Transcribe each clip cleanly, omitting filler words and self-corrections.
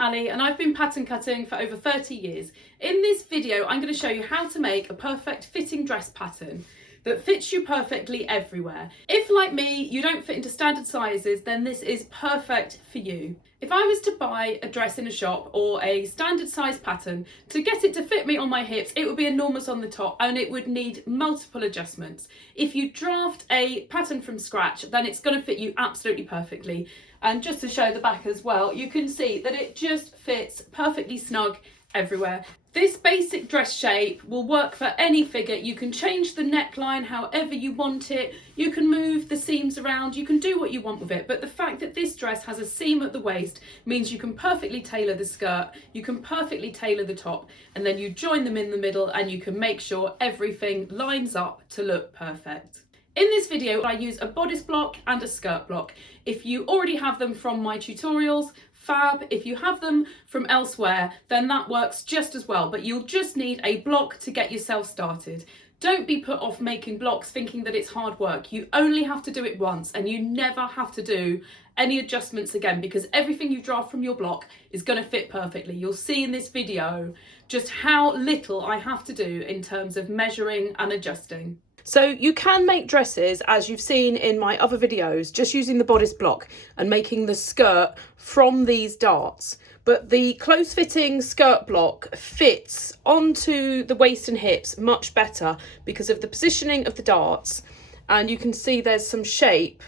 Ali and I've been pattern cutting for over 30 years. In this video, I'm going to show you how to make a perfect fitting dress pattern that fits you perfectly everywhere. If, like me, you don't fit into standard sizes, then this is perfect for you. If I was to buy a dress in a shop or a standard size pattern, to get it to fit me on my hips, it would be enormous on the top and it would need multiple adjustments. If you draft a pattern from scratch, then it's going to fit you absolutely perfectly. And just to show the back as well, you can see that it just fits perfectly snug everywhere. This basic dress shape will work for any figure. You can change the neckline however you want it. You can move the seams around. You can do what you want with it. But the fact that this dress has a seam at the waist means you can perfectly tailor the skirt. You can perfectly tailor the top. And then you join them in the middle and you can make sure everything lines up to look perfect. In this video, I use a bodice block and a skirt block. If you already have them from my tutorials, fab. If you have them from elsewhere, then that works just as well, but you'll just need a block to get yourself started. Don't be put off making blocks thinking that it's hard work. You only have to do it once and you never have to do any adjustments again, because everything you draft from your block is going to fit perfectly. You'll see in this video just how little I have to do in terms of measuring and adjusting. So you can make dresses, as you've seen in my other videos, just using the bodice block and making the skirt from these darts. But the close-fitting skirt block fits onto the waist and hips much better because of the positioning of the darts. And you can see there's some shape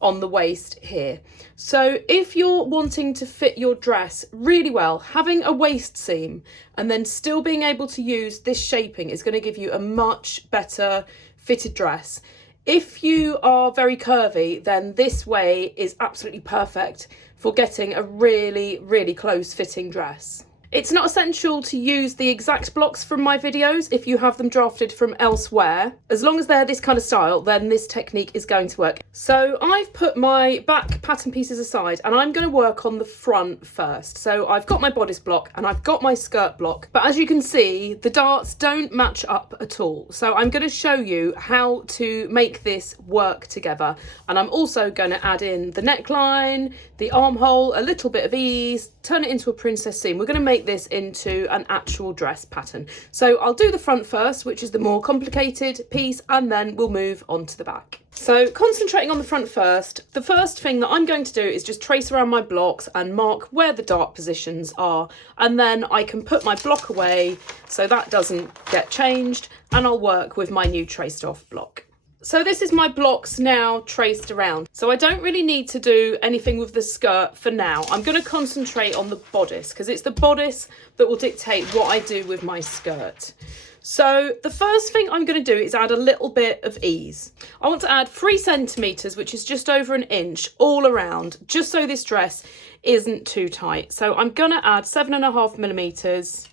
on the waist here. So if you're wanting to fit your dress really well, having a waist seam and then still being able to use this shaping is going to give you a much better fitted dress. If you are very curvy, then this way is absolutely perfect for getting a really, really close fitting dress. It's not essential to use the exact blocks from my videos if you have them drafted from elsewhere. As long as they're this kind of style, then this technique is going to work. So I've put my back pattern pieces aside and I'm going to work on the front first. So I've got my bodice block and I've got my skirt block, but as you can see, the darts don't match up at all. So I'm going to show you how to make this work together. And I'm also going to add in the neckline, the armhole, a little bit of ease, turn it into a princess seam. We're going to make this into an actual dress pattern. So I'll do the front first, which is the more complicated piece, and then we'll move on to the back. So concentrating on the front first, the first thing that I'm going to do is just trace around my blocks and mark where the dart positions are, and then I can put my block away so that doesn't get changed, and I'll work with my new traced off block. So this is my blocks now traced around. So I don't really need to do anything with the skirt for now. I'm going to concentrate on the bodice because it's the bodice that will dictate what I do with my skirt. So the first thing I'm going to do is add a little bit of ease. I want to add 3 centimetres, which is just over an inch all around, just so this dress isn't too tight. So I'm going to add 7.5 millimetres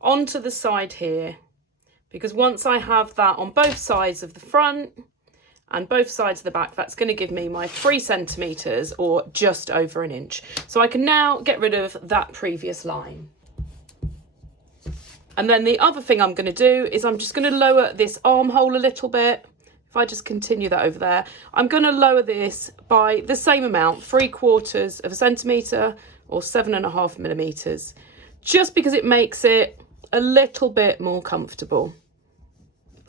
onto the side here, because once I have that on both sides of the front and both sides of the back, that's going to give me my 3 centimetres or just over an inch. So I can now get rid of that previous line. And then the other thing I'm going to do is I'm just going to lower this armhole a little bit. If I just continue that over there, I'm going to lower this by the same amount, 3/4 of a centimetre or 7.5 millimetres, just because it makes it a little bit more comfortable.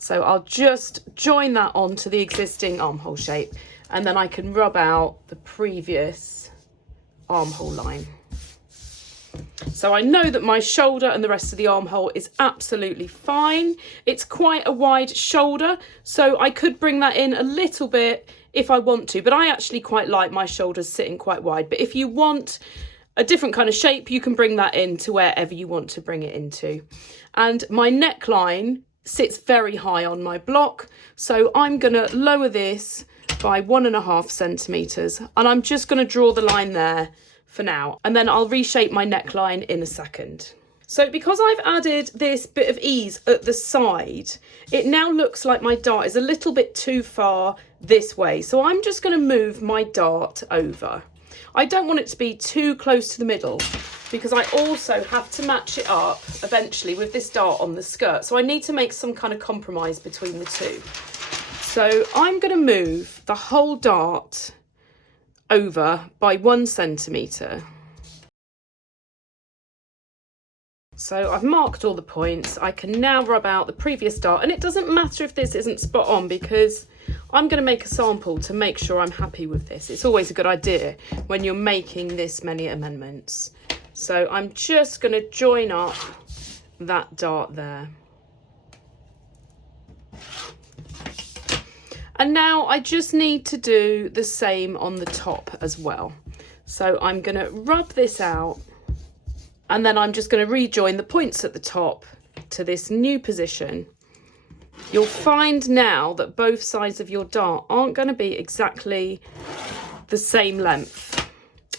So I'll just join that onto the existing armhole shape and then I can rub out the previous armhole line. So I know that my shoulder and the rest of the armhole is absolutely fine. It's quite a wide shoulder, so I could bring that in a little bit if I want to, but I actually quite like my shoulders sitting quite wide. But if you want a different kind of shape, you can bring that in to wherever you want to bring it into. And my neckline sits very high on my block, so I'm going to lower this by 1.5 centimetres and I'm just going to draw the line there for now, and then I'll reshape my neckline in a second. So because I've added this bit of ease at the side, it now looks like my dart is a little bit too far this way, so I'm just going to move my dart over. I don't want it to be too close to the middle because I also have to match it up eventually with this dart on the skirt. So I need to make some kind of compromise between the two. So I'm going to move the whole dart over by 1 centimetre. So I've marked all the points. I can now rub out the previous dart, and it doesn't matter if this isn't spot on because I'm going to make a sample to make sure I'm happy with this. It's always a good idea when you're making this many amendments. So I'm just going to join up that dart there. And now I just need to do the same on the top as well. So I'm going to rub this out, and then I'm just going to rejoin the points at the top to this new position. You'll find now that both sides of your dart aren't going to be exactly the same length,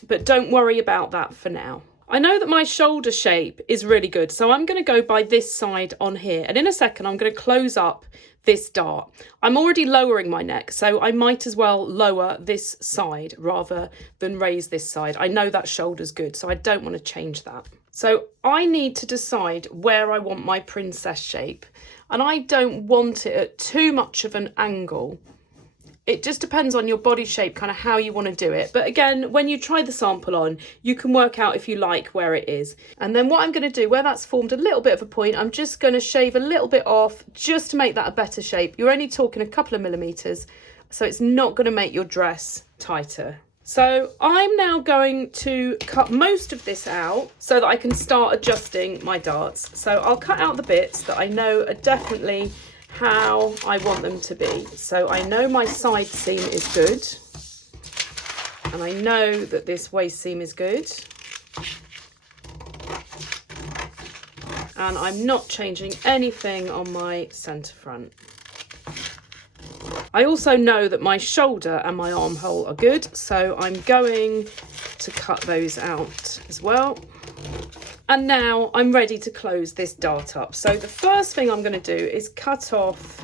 but don't worry about that for now. I know that my shoulder shape is really good, so I'm going to go by this side on here, and in a second I'm going to close up this dart. I'm already lowering my neck, so I might as well lower this side rather than raise this side. I know that shoulder's good, so I don't want to change that. So I need to decide where I want my princess shape, and I don't want it at too much of an angle. It just depends on your body shape, kind of how you want to do it. But again, when you try the sample on, you can work out if you like where it is. And then what I'm going to do, where that's formed a little bit of a point, I'm just going to shave a little bit off just to make that a better shape. You're only talking a couple of millimeters, so it's not going to make your dress tighter. So I'm now going to cut most of this out so that I can start adjusting my darts. So I'll cut out the bits that I know are definitely how I want them to be. So I know my side seam is good, and I know that this waist seam is good, and I'm not changing anything on my centre front. I also know that my shoulder and my armhole are good, so I'm going to cut those out as well. And now I'm ready to close this dart up. So the first thing I'm going to do is cut off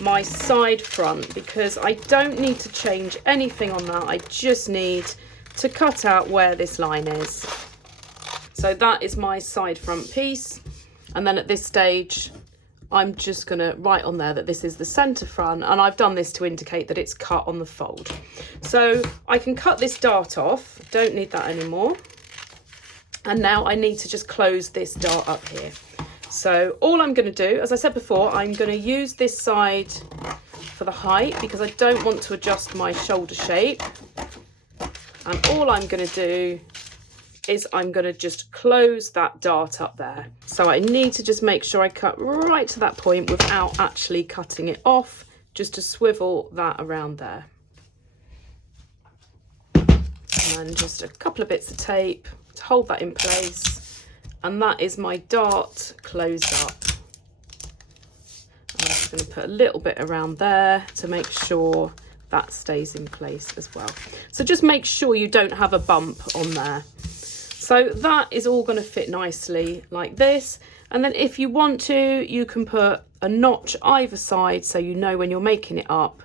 my side front, because I don't need to change anything on that. I just need to cut out where this line is. So that is my side front piece. And then at this stage, I'm just going to write on there that this is the centre front, and I've done this to indicate that it's cut on the fold. So I can cut this dart off, don't need that anymore. And now I need to just close this dart up here. So all I'm going to do, as I said before, I'm going to use this side for the height because I don't want to adjust my shoulder shape. And all I'm going to do is I'm going to just close that dart up there. So I need to just make sure I cut right to that point without actually cutting it off, just to swivel that around there. And just a couple of bits of tape to hold that in place, and that is my dart closed up. I'm just going to put a little bit around there to make sure that stays in place as well. So just make sure you don't have a bump on there. So that is all going to fit nicely like this, and then if you want to, you can put a notch either side so you know when you're making it up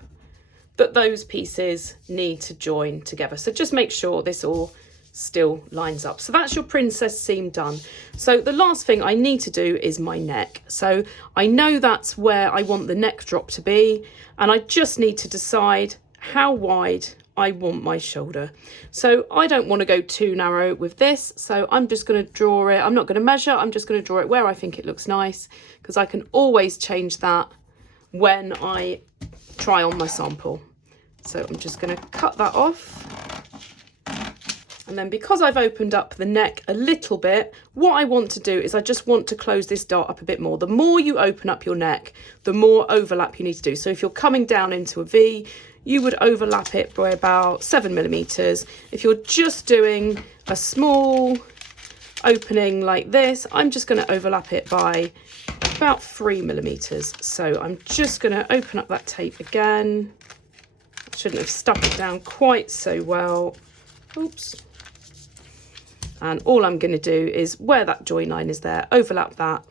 that those pieces need to join together. So just make sure this all still lines up. So that's your princess seam done. So the last thing I need to do is my neck. So I know that's where I want the neck drop to be, and I just need to decide how wide I want my shoulder. So I don't want to go too narrow with this, so I'm just going to draw it. I'm not going to measure, I'm just going to draw it where I think it looks nice, because I can always change that when I try on my sample. So I'm just going to cut that off. And then because I've opened up the neck a little bit, what I want to do is I just want to close this dart up a bit more. The more you open up your neck, the more overlap you need to do. So if you're coming down into a V, you would overlap it by about 7 millimeters. If you're just doing a small opening like this, I'm just going to overlap it by about 3 millimeters. So I'm just going to open up that tape again. I shouldn't have stuck it down quite so well. Oops. And all I'm going to do is where that join line is there, overlap that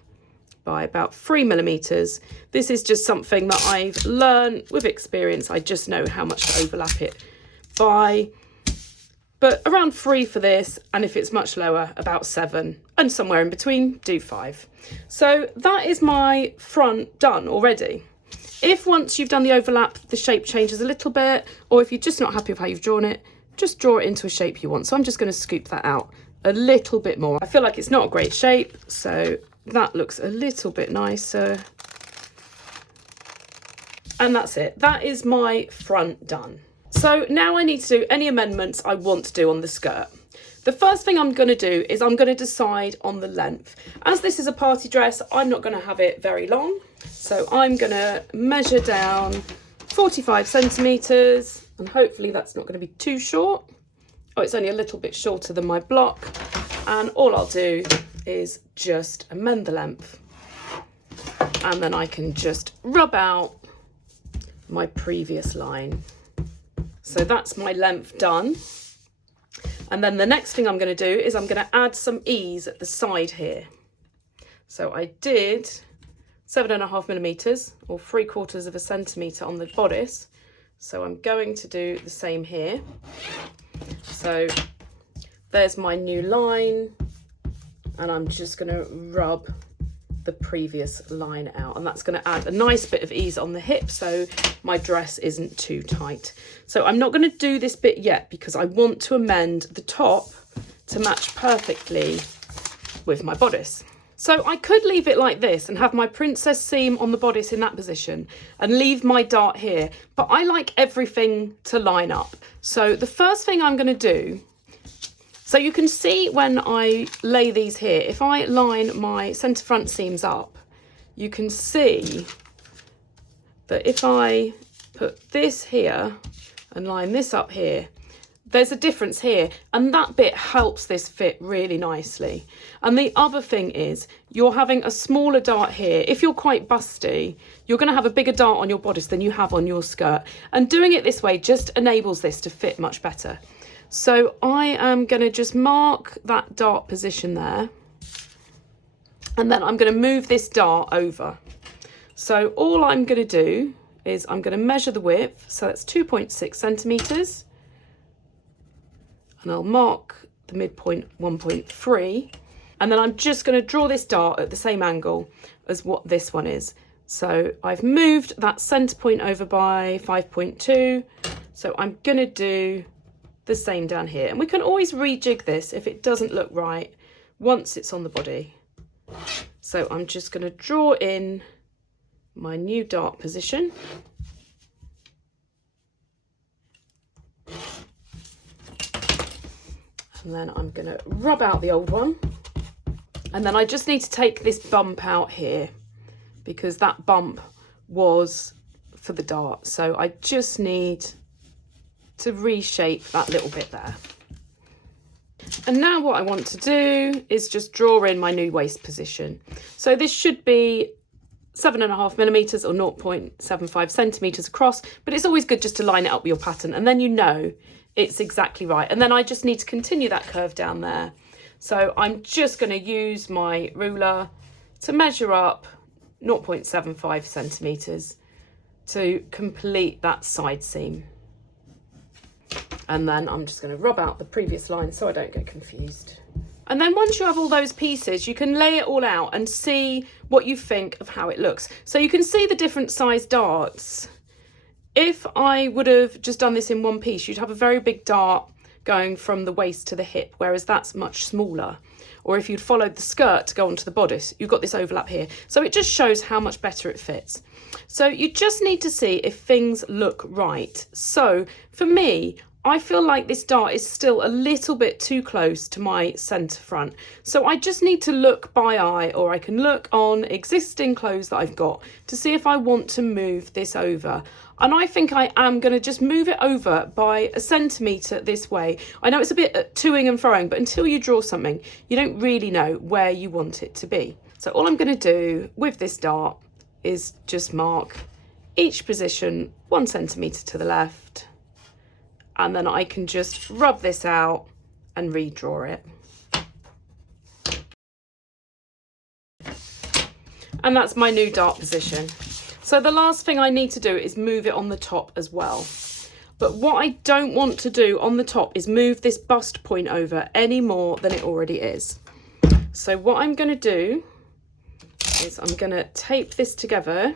by about 3 millimeters. This is just something that I've learned with experience. I just know how much to overlap it by, but around 3 for this, and if it's much lower, about 7, and somewhere in between, do 5. So that is my front done already. If once you've done the overlap, the shape changes a little bit, or if you're just not happy with how you've drawn it, just draw it into a shape you want. So I'm just going to scoop that out a little bit more. I feel like it's not a great shape, so that looks a little bit nicer. And that's it. That is my front done. So now I need to do any amendments I want to do on the skirt. The first thing I'm going to do is I'm going to decide on the length. As this is a party dress, I'm not going to have it very long. So I'm going to measure down 45 centimetres, and hopefully that's not going to be too short. Oh, it's only a little bit shorter than my block. And all I'll do is just amend the length. And then I can just rub out my previous line. So that's my length done. And then the next thing I'm going to do is I'm going to add some ease at the side here. So I did 7.5 millimeters or 3/4 of a centimetre on the bodice. So I'm going to do the same here. So there's my new line, and I'm just going to rub the previous line out, and that's going to add a nice bit of ease on the hip so my dress isn't too tight. So I'm not going to do this bit yet because I want to amend the top to match perfectly with my bodice. So I could leave it like this and have my princess seam on the bodice in that position and leave my dart here, but I like everything to line up. So the first thing I'm going to do, so you can see when I lay these here, if I line my centre front seams up, you can see that if I put this here and line this up here, there's a difference here, and that bit helps this fit really nicely. And the other thing is you're having a smaller dart here. If you're quite busty, you're going to have a bigger dart on your bodice than you have on your skirt, and doing it this way just enables this to fit much better. So I am going to just mark that dart position there, and then I'm going to move this dart over. So all I'm going to do is I'm going to measure the width, so that's 2.6 centimetres, and I'll mark the midpoint 1.3, and then I'm just going to draw this dart at the same angle as what this one is. So I've moved that centre point over by 5.2, so I'm going to do the same down here, and we can always rejig this if it doesn't look right once it's on the body. So I'm just going to draw in my new dart position, and then I'm going to rub out the old one, and then I just need to take this bump out here because that bump was for the dart, so I just need to reshape that little bit there. And now what I want to do is just draw in my new waist position. So this should be 7.5 millimeters or 0.75 centimeters across, but it's always good just to line it up with your pattern, and then you know it's exactly right. And then I just need to continue that curve down there. So I'm just going to use my ruler to measure up 0.75 centimeters to complete that side seam. And then I'm just going to rub out the previous line so I don't get confused. And then once you have all those pieces, you can lay it all out and see what you think of how it looks. So you can see the different size darts. If I would have just done this in one piece, you'd have a very big dart going from the waist to the hip, whereas that's much smaller. Or if you'd followed the skirt to go onto the bodice, you've got this overlap here. So it just shows how much better it fits. So you just need to see if things look right. So for me, I feel like this dart is still a little bit too close to my centre front. So I just need to look by eye, or I can look on existing clothes that I've got to see if I want to move this over. And I think I am going to just move it over by 1 centimetre this way. I know it's a bit toing and froing, but until you draw something, you don't really know where you want it to be. So all I'm going to do with this dart is just mark each position 1 centimetre to the left, and then I can just rub this out and redraw it. And that's my new dart position. So the last thing I need to do is move it on the top as well. But what I don't want to do on the top is move this bust point over any more than it already is. So what I'm going to do is I'm going to tape this together.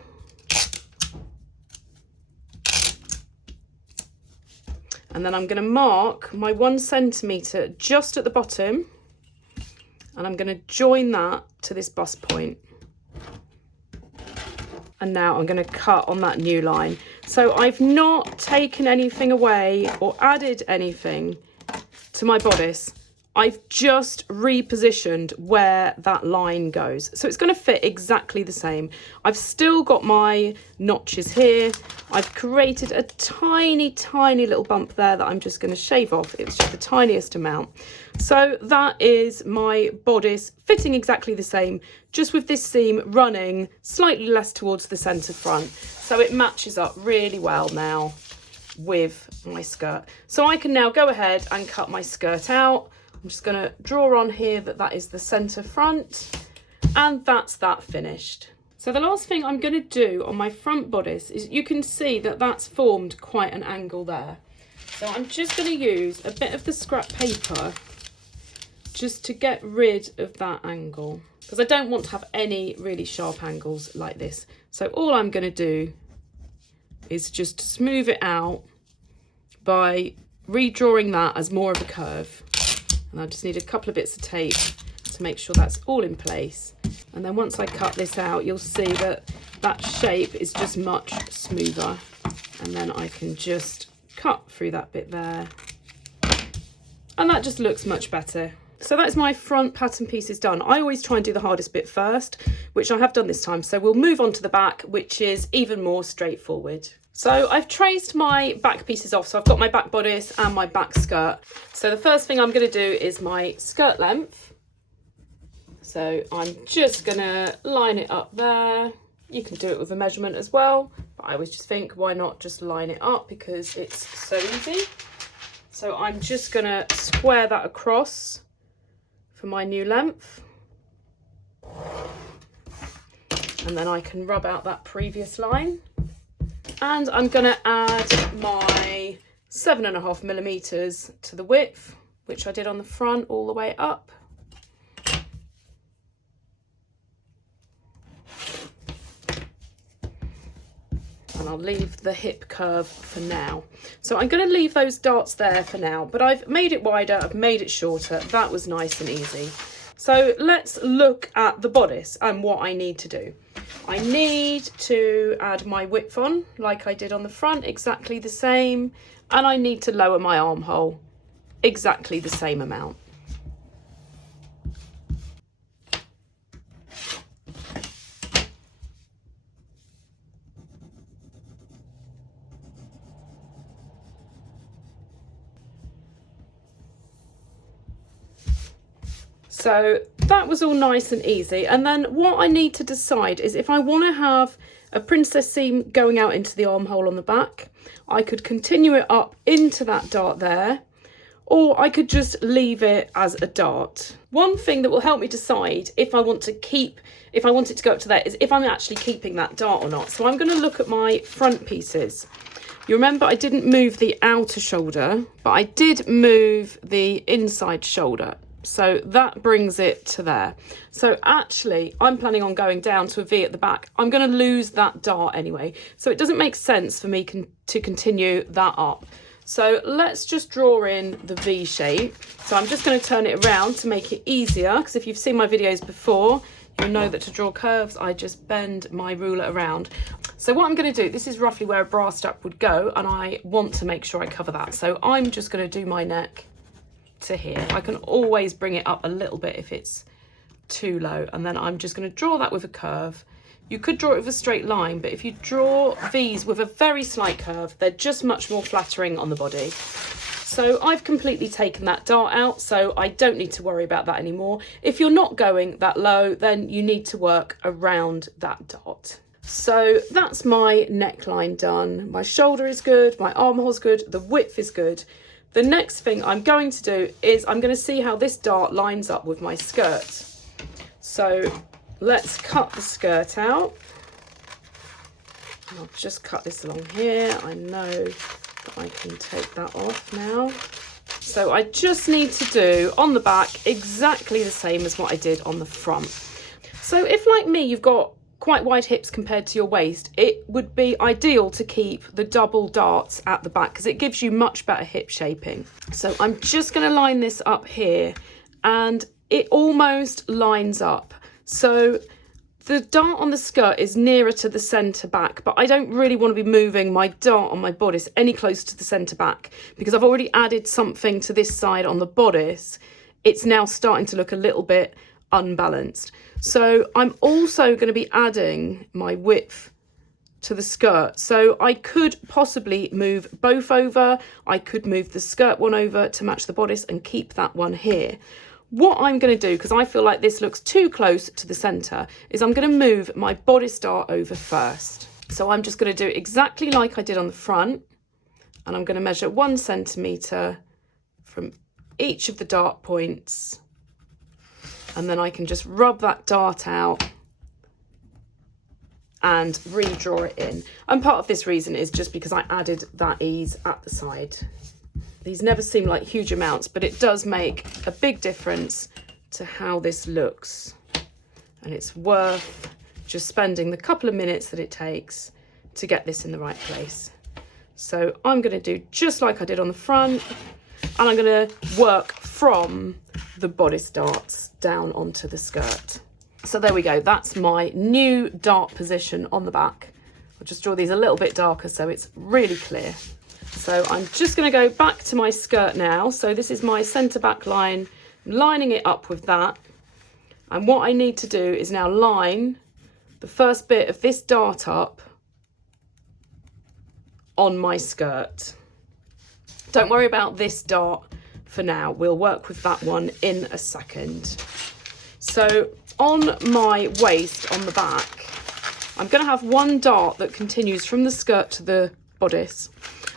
And then I'm going to mark my 1 centimetre just at the bottom and I'm going to join that to this bust point. And now I'm going to cut on that new line. So I've not taken anything away or added anything to my bodice. I've just repositioned where that line goes. So it's going to fit exactly the same. I've still got my notches here. I've created a tiny, tiny little bump there that I'm just going to shave off. It's just the tiniest amount. So that is my bodice fitting exactly the same, just with this seam running slightly less towards the centre front. So it matches up really well now with my skirt. So I can now go ahead and cut my skirt out. I'm just going to draw on here that that is the centre front, and that's that finished. So the last thing I'm going to do on my front bodice is, you can see that that's formed quite an angle there. So I'm just going to use a bit of the scrap paper just to get rid of that angle, because I don't want to have any really sharp angles like this. So all I'm going to do is just smooth it out by redrawing that as more of a curve. And I just need a couple of bits of tape to make sure that's all in place. And then once I cut this out, you'll see that that shape is just much smoother. And then I can just cut through that bit there. And that just looks much better. So that's my front pattern pieces done. I always try and do the hardest bit first, which I have done this time. So we'll move on to the back, which is even more straightforward. So I've traced my back pieces off. So I've got my back bodice and my back skirt. So the first thing I'm going to do is my skirt length. So I'm just going to line it up there. You can do it with a measurement as well, but I always just think, why not just line it up, because it's so easy. So I'm just going to square that across for my new length. And then I can rub out that previous line. And I'm going to add my 7.5mm to the width, which I did on the front all the way up. And I'll leave the hip curve for now. So I'm going to leave those darts there for now, but I've made it wider, I've made it shorter. That was nice and easy. So let's look at the bodice and what I need to do. I need to add my width on like I did on the front, exactly the same. And I need to lower my armhole exactly the same amount. So that was all nice and easy. And then what I need to decide is if I want to have a princess seam going out into the armhole on the back, I could continue it up into that dart there, or I could just leave it as a dart. One thing that will help me decide if I want it to go up to there is if I'm actually keeping that dart or not. So I'm going to look at my front pieces. You remember I didn't move the outer shoulder, but I did move the inside shoulder. So that brings it to there. So actually, I'm planning on going down to a V at the back. I'm going to lose that dart anyway. So it doesn't make sense for me to continue that up. So let's just draw in the V shape. So I'm just going to turn it around to make it easier, because if you've seen my videos before, you'll know that to draw curves, I just bend my ruler around. So what I'm going to do, this is roughly where a bra strap would go, and I want to make sure I cover that. So I'm just going to do my neck to here. I can always bring it up a little bit if it's too low, and then I'm just going to draw that with a curve. You could draw it with a straight line, but if you draw V's with a very slight curve, they're just much more flattering on the body. So I've completely taken that dart out, so I don't need to worry about that anymore. If you're not going that low, then you need to work around that dart. So that's my neckline done. My shoulder is good, my armhole's good, the width is good. The next thing I'm going to do is I'm going to see how this dart lines up with my skirt. So let's cut the skirt out. I'll just cut this along here. I know that I can take that off now. So I just need to do on the back exactly the same as what I did on the front. So if, like me, you've got quite wide hips compared to your waist, it would be ideal to keep the double darts at the back because it gives you much better hip shaping. So I'm just going to line this up here, and it almost lines up. So the dart on the skirt is nearer to the centre back, but I don't really want to be moving my dart on my bodice any closer to the centre back because I've already added something to this side on the bodice. It's now starting to look a little bit unbalanced. So I'm also going to be adding my width to the skirt. So I could possibly move both over. I could move the skirt one over to match the bodice and keep that one here. What I'm going to do, because I feel like this looks too close to the centre, is I'm going to move my bodice dart over first. So I'm just going to do exactly like I did on the front, and I'm going to measure 1 centimetre from each of the dart points, and then I can just rub that dart out and redraw it in. And part of this reason is just because I added that ease at the side. These never seem like huge amounts, but it does make a big difference to how this looks. And it's worth just spending the couple of minutes that it takes to get this in the right place. So I'm going to do just like I did on the front, and I'm going to work from the bodice darts down onto the skirt. So there we go, that's my new dart position on the back. I'll just draw these a little bit darker so it's really clear. So I'm just going to go back to my skirt now. So this is my centre back line, I'm lining it up with that. And what I need to do is now line the first bit of this dart up on my skirt. Don't worry about this dart for now, we'll work with that one in a second. So on my waist on the back, I'm going to have one dart that continues from the skirt to the bodice,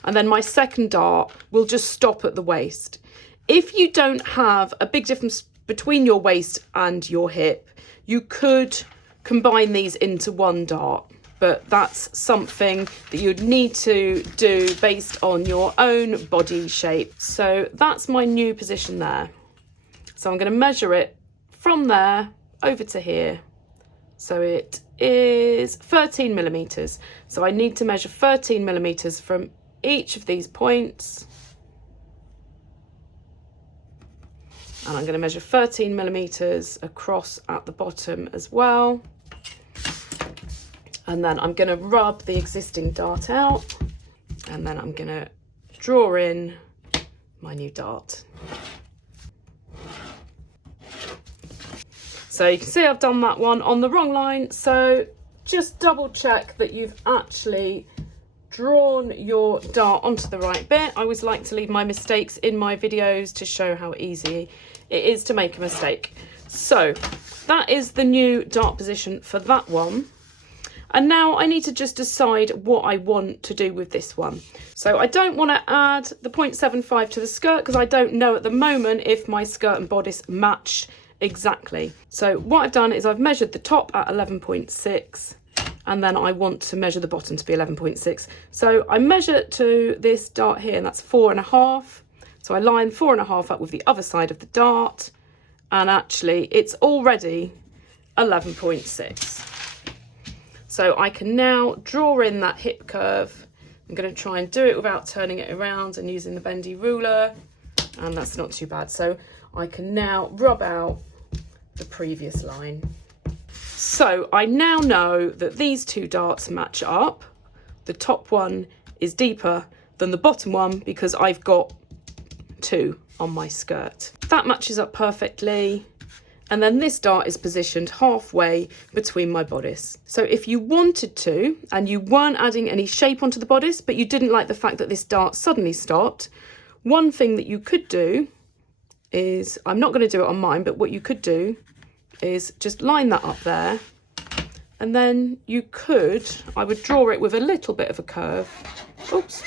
and then my second dart will just stop at the waist. If you don't have a big difference between your waist and your hip, you could combine these into one dart, but that's something that you'd need to do based on your own body shape. So that's my new position there. So I'm going to measure it from there over to here. So it is 13 millimeters. So I need to measure 13 millimeters from each of these points. And I'm going to measure 13 millimeters across at the bottom as well. And then I'm going to rub the existing dart out, and then I'm going to draw in my new dart. So you can see I've done that one on the wrong line, so just double check that you've actually drawn your dart onto the right bit. I always like to leave my mistakes in my videos to show how easy it is to make a mistake. So that is the new dart position for that one. And now I need to just decide what I want to do with this one. So I don't want to add the 0.75 to the skirt because I don't know at the moment if my skirt and bodice match exactly. So what I've done is I've measured the top at 11.6, and then I want to measure the bottom to be 11.6. So I measure to this dart here, and that's 4.5. So I line 4.5 up with the other side of the dart, and actually it's already 11.6. So I can now draw in that hip curve. I'm going to try and do it without turning it around and using the bendy ruler, and that's not too bad. So I can now rub out the previous line. So I now know that these two darts match up. The top one is deeper than the bottom one because I've got two on my skirt. That matches up perfectly. And then this dart is positioned halfway between my bodice. So if you wanted to, and you weren't adding any shape onto the bodice, but you didn't like the fact that this dart suddenly stopped, one thing that you could do is, I'm not going to do it on mine, but what you could do is just line that up there. And then you could, I would draw it with a little bit of a curve. Oops.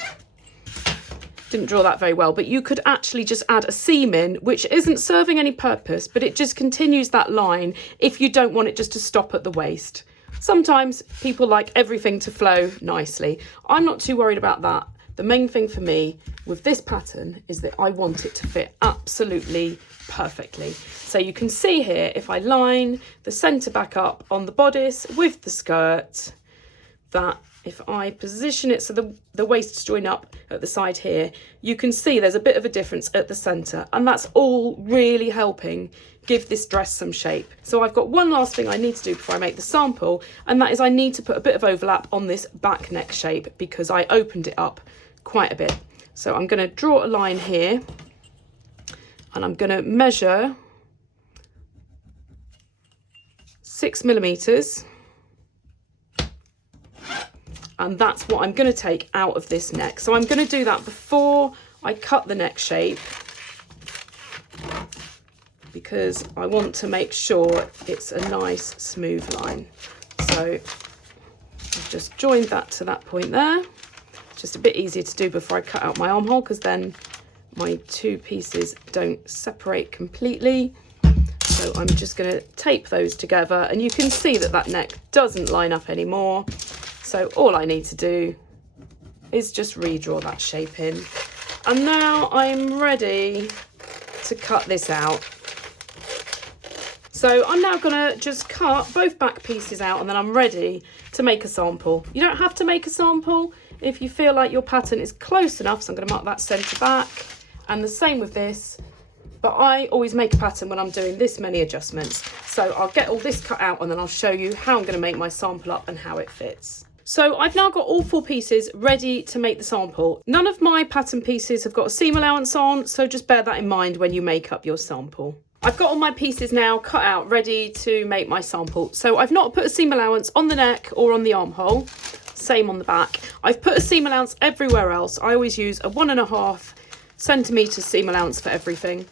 Didn't draw that very well, but you could actually just add a seam in, which isn't serving any purpose, but it just continues that line if you don't want it just to stop at the waist. Sometimes people like everything to flow nicely. I'm not too worried about that. The main thing for me with this pattern is that I want it to fit absolutely perfectly. So you can see here, if I line the centre back up on the bodice with the skirt, that if I position it so the waists join up at the side here, you can see there's a bit of a difference at the centre, and that's all really helping give this dress some shape. So I've got one last thing I need to do before I make the sample, and that is I need to put a bit of overlap on this back neck shape because I opened it up quite a bit. So I'm going to draw a line here, and I'm going to measure 6 millimeters, and that's what I'm going to take out of this neck. So I'm going to do that before I cut the neck shape, because I want to make sure it's a nice smooth line. So I've just joined that to that point there. Just a bit easier to do before I cut out my armhole, because then my two pieces don't separate completely. So I'm just going to tape those together, and you can see that that neck doesn't line up anymore. So all I need to do is just redraw that shape in. And now I'm ready to cut this out. So I'm now going to just cut both back pieces out, and then I'm ready to make a sample. You don't have to make a sample if you feel like your pattern is close enough. So I'm going to mark that centre back, and the same with this. But I always make a pattern when I'm doing this many adjustments. So I'll get all this cut out, and then I'll show you how I'm going to make my sample up and how it fits. So I've now got all 4 pieces ready to make the sample. None of my pattern pieces have got a seam allowance on, so just bear that in mind when you make up your sample. I've got all my pieces now cut out, ready to make my sample. So I've not put a seam allowance on the neck or on the armhole, same on the back. I've put a seam allowance everywhere else. I always use a 1.5 centimetre seam allowance for everything.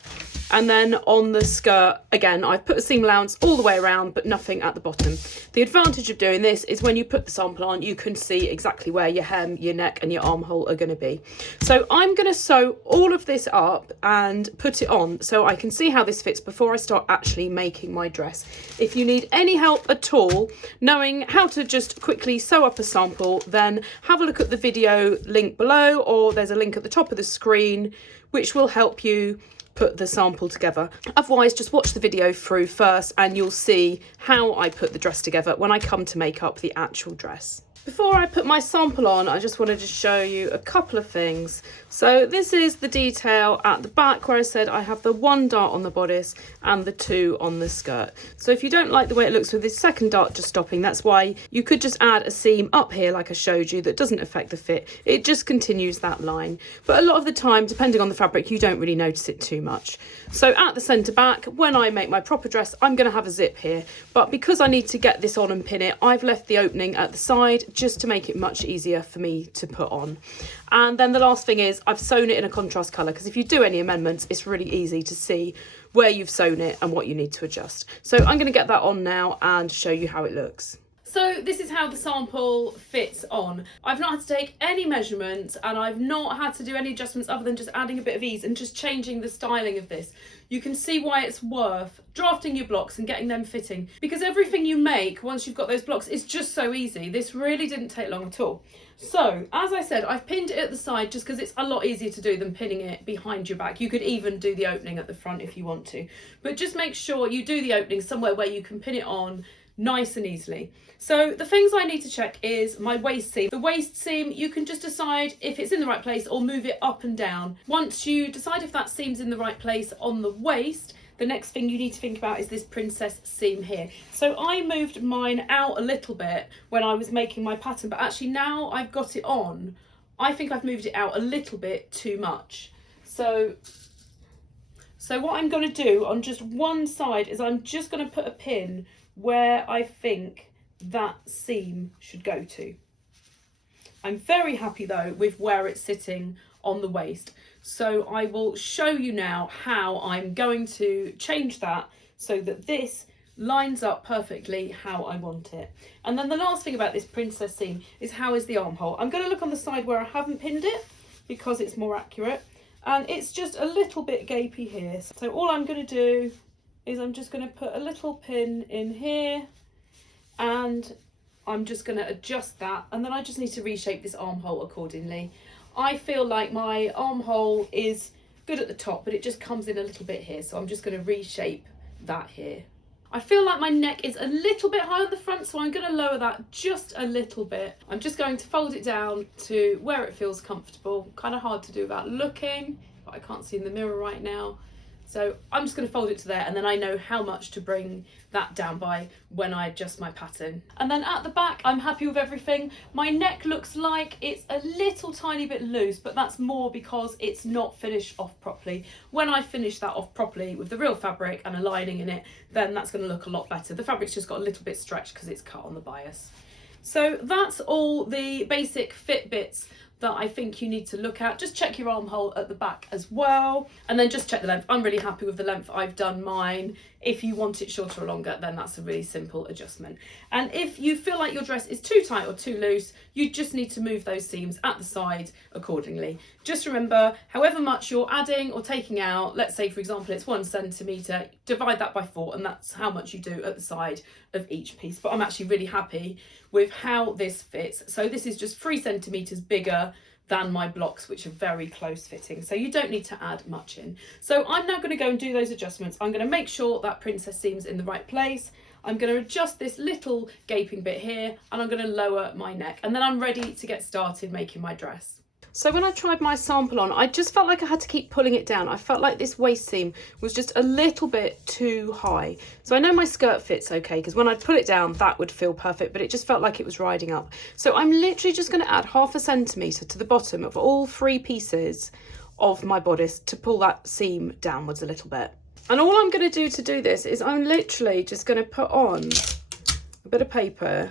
And then on the skirt, again, I've put a seam allowance all the way around, but nothing at the bottom. The advantage of doing this is when you put the sample on, you can see exactly where your hem, your neck and your armhole are going to be. So I'm going to sew all of this up and put it on so I can see how this fits before I start actually making my dress. If you need any help at all knowing how to just quickly sew up a sample, then have a look at the video link below, or there's a link at the top of the screen which will help you put the sample together. Otherwise, just watch the video through first and you'll see how I put the dress together when I come to make up the actual dress. Before I put my sample on, I just wanted to show you a couple of things. So this is the detail at the back where I said I have the 1 dart on the bodice and the 2 on the skirt. So if you don't like the way it looks with this second dart just stopping, that's why you could just add a seam up here like I showed you that doesn't affect the fit. It just continues that line. But a lot of the time, depending on the fabric, you don't really notice it too much. So at the centre back, when I make my proper dress, I'm going to have a zip here. But because I need to get this on and pin it, I've left the opening at the side just to make it much easier for me to put on. And then the last thing is I've sewn it in a contrast colour, because if you do any amendments, it's really easy to see where you've sewn it and what you need to adjust. So I'm going to get that on now and show you how it looks. So this is how the sample fits on. I've not had to take any measurements, and I've not had to do any adjustments other than just adding a bit of ease and just changing the styling of this. You can see why it's worth drafting your blocks and getting them fitting, because everything you make once you've got those blocks is just so easy. This really didn't take long at all. So as I said, I've pinned it at the side just because it's a lot easier to do than pinning it behind your back. You could even do the opening at the front if you want to, but just make sure you do the opening somewhere where you can pin it on nice and easily. So the things I need to check is my waist seam. The waist seam, you can just decide if it's in the right place or move it up and down. Once you decide if that seam's in the right place on the waist, the next thing you need to think about is this princess seam here. So I moved mine out a little bit when I was making my pattern, but actually now I've got it on, I think I've moved it out a little bit too much. So what I'm going to do on just one side is I'm just going to put a pin where I think that seam should go to. I'm very happy though with where it's sitting on the waist, so I will show you now how I'm going to change that so that this lines up perfectly how I want it. And then the last thing about this princess seam is how is the armhole. I'm going to look on the side where I haven't pinned it because it's more accurate, and it's just a little bit gapey here. So all I'm going to do is I'm just going to put a little pin in here, and I'm just going to adjust that, and then I just need to reshape this armhole accordingly. I feel like my armhole is good at the top, but it just comes in a little bit here, so I'm just going to reshape that here. I feel like my neck is a little bit high on the front, so I'm going to lower that just a little bit. I'm just going to fold it down to where it feels comfortable. Kind of hard to do without looking, but I can't see in the mirror right now. So I'm just going to fold it to there, and then I know how much to bring that down by when I adjust my pattern. And then at the back, I'm happy with everything. My neck looks like it's a little tiny bit loose, but that's more because it's not finished off properly. When I finish that off properly with the real fabric and a lining in it, then that's going to look a lot better. The fabric's just got a little bit stretched because it's cut on the bias. So that's all the basic fit bits that I think you need to look at. Just check your armhole at the back as well, and then just check the length. I'm really happy with the length I've done mine. If you want it shorter or longer, then that's a really simple adjustment. And if you feel like your dress is too tight or too loose, you just need to move those seams at the side accordingly. Just remember, however much you're adding or taking out, let's say for example it's 1 centimetre, divide that by 4, and that's how much you do at the side of each piece. But I'm actually really happy with how this fits. So this is just 3 centimetres bigger than my blocks, which are very close fitting, so you don't need to add much in. So I'm now going to go and do those adjustments. I'm going to make sure that princess seam's in the right place. I'm going to adjust this little gaping bit here, and I'm going to lower my neck, and then I'm ready to get started making my dress. So when I tried my sample on, I just felt like I had to keep pulling it down. I felt like this waist seam was just a little bit too high. So I know my skirt fits okay, because when I pull it down, that would feel perfect, but it just felt like it was riding up. So I'm literally just going to add 0.5 centimetre to the bottom of all 3 pieces of my bodice to pull that seam downwards a little bit. And all I'm going to do this is I'm literally just going to put on a bit of paper,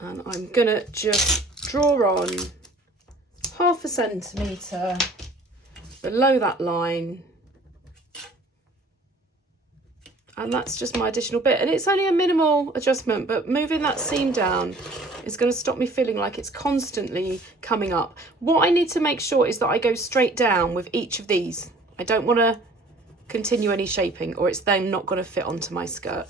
and I'm going to just draw on 0.5 centimetre below that line, and that's just my additional bit. And it's only a minimal adjustment, but moving that seam down is going to stop me feeling like it's constantly coming up. What I need to make sure is that I go straight down with each of these. I don't want to continue any shaping, or it's then not going to fit onto my skirt.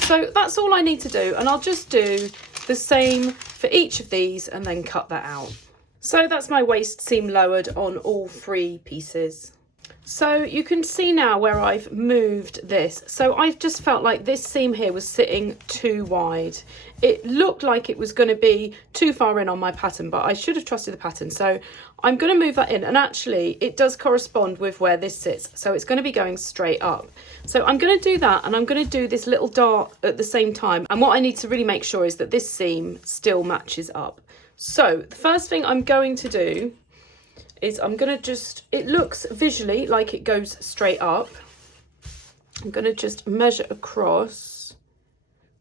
So that's all I need to do, and I'll just do the same for each of these and then cut that out. So that's my waist seam lowered on all 3 pieces. So you can see now where I've moved this. So I've just felt like this seam here was sitting too wide. It looked like it was going to be too far in on my pattern, but I should have trusted the pattern. So I'm going to move that in, and actually it does correspond with where this sits. So it's going to be going straight up. So I'm going to do that, and I'm going to do this little dart at the same time. And what I need to really make sure is that this seam still matches up. So the first thing I'm going to do is I'm going to just, it looks visually like it goes straight up. I'm going to just measure across.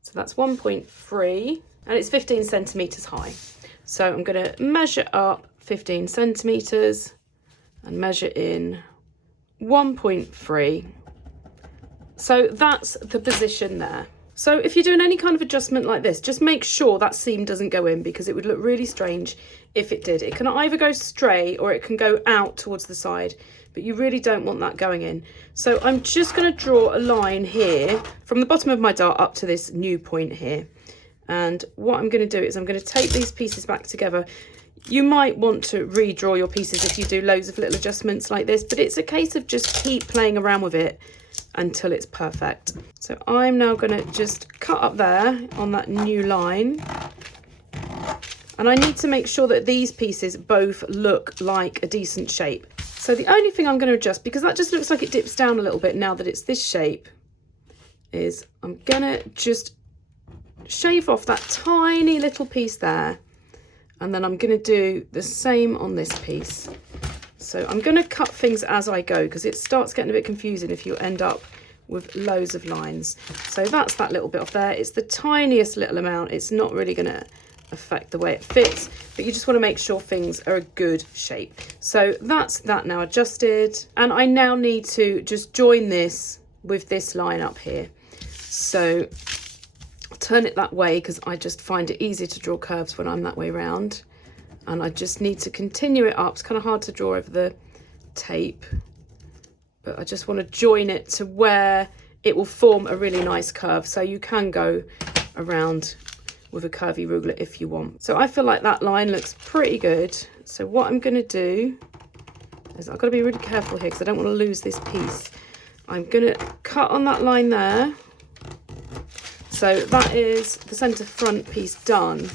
So that's 1.3, and it's 15 centimetres high. So I'm going to measure up 15 centimetres and measure in 1.3. So that's the position there. So if you're doing any kind of adjustment like this, just make sure that seam doesn't go in, because it would look really strange if it did. It can either go straight or it can go out towards the side, but you really don't want that going in. So I'm just going to draw a line here from the bottom of my dart up to this new point here. And what I'm going to do is I'm going to take these pieces back together. You might want to redraw your pieces if you do loads of little adjustments like this, but it's a case of just keep playing around with it until it's perfect. So I'm now going to just cut up there on that new line, and I need to make sure that these pieces both look like a decent shape. So the only thing I'm going to adjust, because that just looks like it dips down a little bit now that it's this shape, is I'm going to just shave off that tiny little piece there, and then I'm going to do the same on this piece. So I'm going to cut things as I go, because it starts getting a bit confusing if you end up with loads of lines. So that's that little bit off there. It's the tiniest little amount. It's not really going to affect the way it fits, but you just want to make sure things are a good shape. So that's that now adjusted, and I now need to just join this with this line up here. So I'll turn it that way because I just find it easier to draw curves when I'm that way round. And I just need to continue it up. It's kind of hard to draw over the tape, but I just want to join it to where it will form a really nice curve. So you can go around with a curvy ruler if you want. So I feel like that line looks pretty good. So what I'm going to do is I've got to be really careful here because I don't want to lose this piece. I'm going to cut on that line there. So that is the centre front piece done.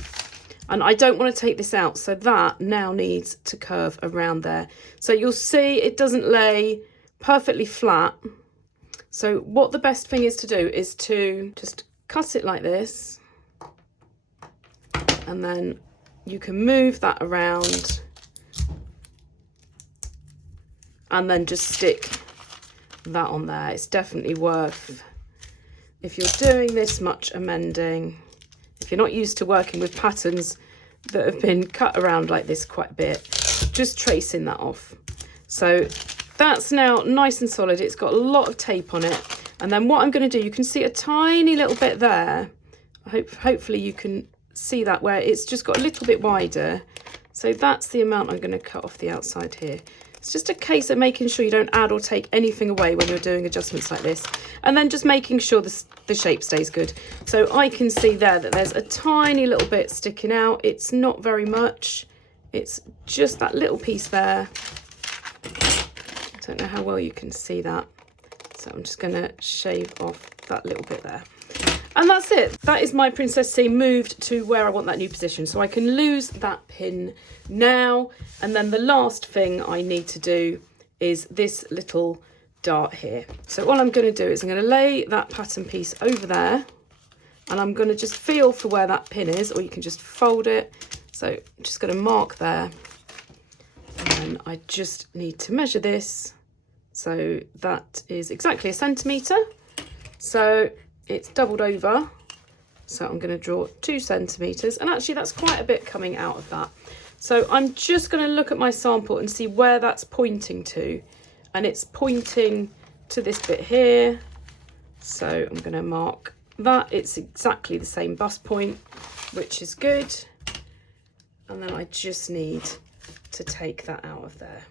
And I don't want to take this out, so that now needs to curve around there. So you'll see it doesn't lay perfectly flat. So what the best thing is to do is to just cut it like this, and then you can move that around and then just stick that on there. It's definitely worth, if you're doing this much amending, if you're not used to working with patterns that have been cut around like this quite a bit, just tracing that off. So that's now nice and solid. It's got a lot of tape on it. And then what I'm going to do, you can see a tiny little bit there. Hopefully you can see that, where it's just got a little bit wider. So that's the amount I'm going to cut off the outside here. It's just a case of making sure you don't add or take anything away when you're doing adjustments like this. And then just making sure the shape stays good. So I can see there that there's a tiny little bit sticking out. It's not very much. It's just that little piece there. I don't know how well you can see that. So I'm just going to shave off that little bit there. And that's it. That is my princess seam moved to where I want that new position. So I can lose that pin now. And then the last thing I need to do is this little dart here. So all I'm going to do is I'm going to lay that pattern piece over there, and I'm going to just feel for where that pin is, or you can just fold it. So I'm just going to mark there, and I just need to measure this. So that is exactly 1 centimetre. So it's doubled over. So I'm going to draw 2 centimetres, and actually that's quite a bit coming out of that. So I'm just going to look at my sample and see where that's pointing to. And it's pointing to this bit here. So I'm going to mark that. It's exactly the same bust point, which is good. And then I just need to take that out of there.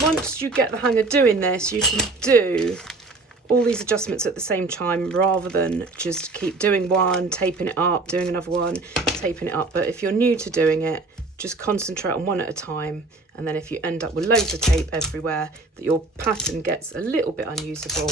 Once you get the hang of doing this, you can do all these adjustments at the same time rather than just keep doing one, taping it up, doing another one, taping it up. But if you're new to doing it, just concentrate on one at a time. And then if you end up with loads of tape everywhere, that your pattern gets a little bit unusable,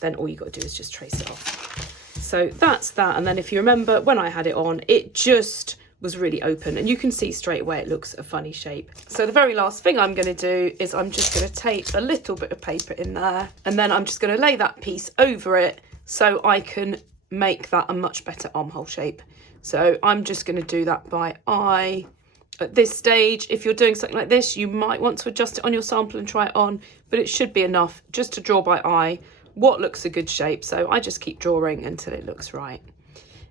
then all you got to do is just trace it off. So that's that. And then if you remember, when I had it on, it just was really open, and you can see straight away it looks a funny shape. So the very last thing I'm going to do is I'm just going to tape a little bit of paper in there, and then I'm just going to lay that piece over it so I can make that a much better armhole shape. So I'm just going to do that by eye. At this stage, if you're doing something like this, you might want to adjust it on your sample and try it on, but it should be enough just to draw by eye what looks a good shape. So I just keep drawing until it looks right.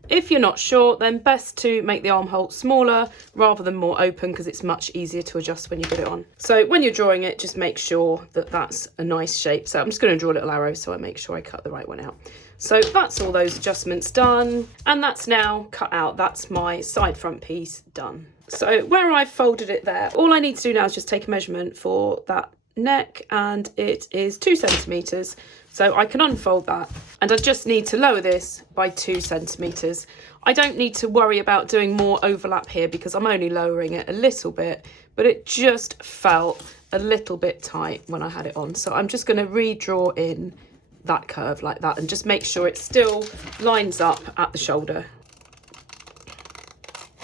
If you're not sure, then best to make the armhole smaller rather than more open, because it's much easier to adjust when you put it on. So when you're drawing it, just make sure that that's a nice shape. So I'm just going to draw a little arrow so I make sure I cut the right one out. So that's all those adjustments done, and that's now cut out. That's my side front piece done. So where I've folded it there, all I need to do now is just take a measurement for that neck, and it is 2 centimetres. So I can unfold that, and I just need to lower this by 2 centimetres. I don't need to worry about doing more overlap here because I'm only lowering it a little bit, but it just felt a little bit tight when I had it on. So I'm just going to redraw in that curve like that and just make sure it still lines up at the shoulder.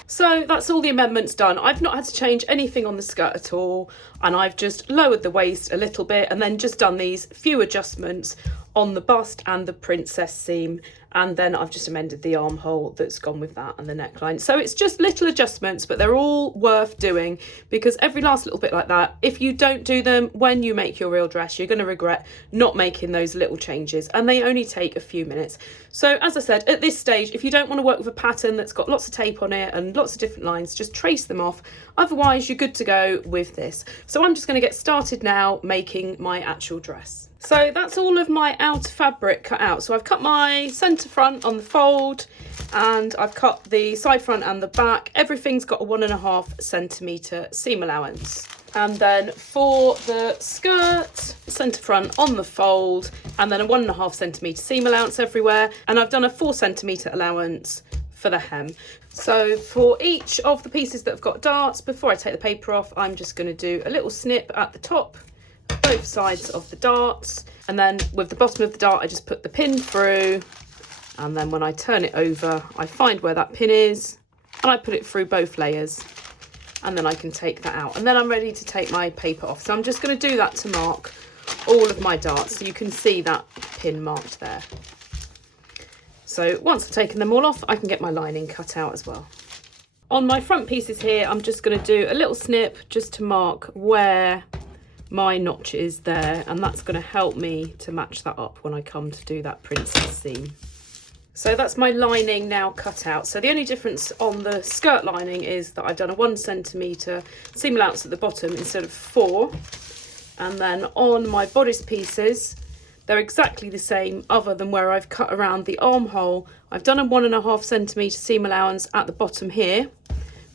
So that's all the amendments done. I've not had to change anything on the skirt at all, and I've just lowered the waist a little bit and then just done these few adjustments on the bust and the princess seam, and then I've just amended the armhole that's gone with that and the neckline. So it's just little adjustments, but they're all worth doing, because every last little bit like that, if you don't do them when you make your real dress, you're going to regret not making those little changes, and they only take a few minutes. So as I said, at this stage, if you don't want to work with a pattern that's got lots of tape on it and lots of different lines, just trace them off. Otherwise, you're good to go with this. So I'm just going to get started now making my actual dress. So that's all of my outer fabric cut out. So I've cut my centre front on the fold, and I've cut the side front and the back. Everything's got a 1.5 centimetre seam allowance. And then for the skirt, centre front on the fold, and then a 1.5 centimetre seam allowance everywhere. And I've done a 4 centimetre allowance for the hem. So for each of the pieces that have got darts, before I take the paper off, I'm just going to do a little snip at the top, both sides of the darts, and then with the bottom of the dart I just put the pin through, and then when I turn it over I find where that pin is and I put it through both layers, and then I can take that out. And then I'm ready to take my paper off. So I'm just going to do that to mark all of my darts. So you can see that pin marked there. So once I've taken them all off, I can get my lining cut out as well. On my front pieces here, I'm just going to do a little snip just to mark where my notch is there, and that's going to help me to match that up when I come to do that princess seam. So that's my lining now cut out. So the only difference on the skirt lining is that I've done a 1 centimetre seam allowance at the bottom instead of 4. And then on my bodice pieces, they're exactly the same other than where I've cut around the armhole. I've done a 1.5 centimetre seam allowance at the bottom here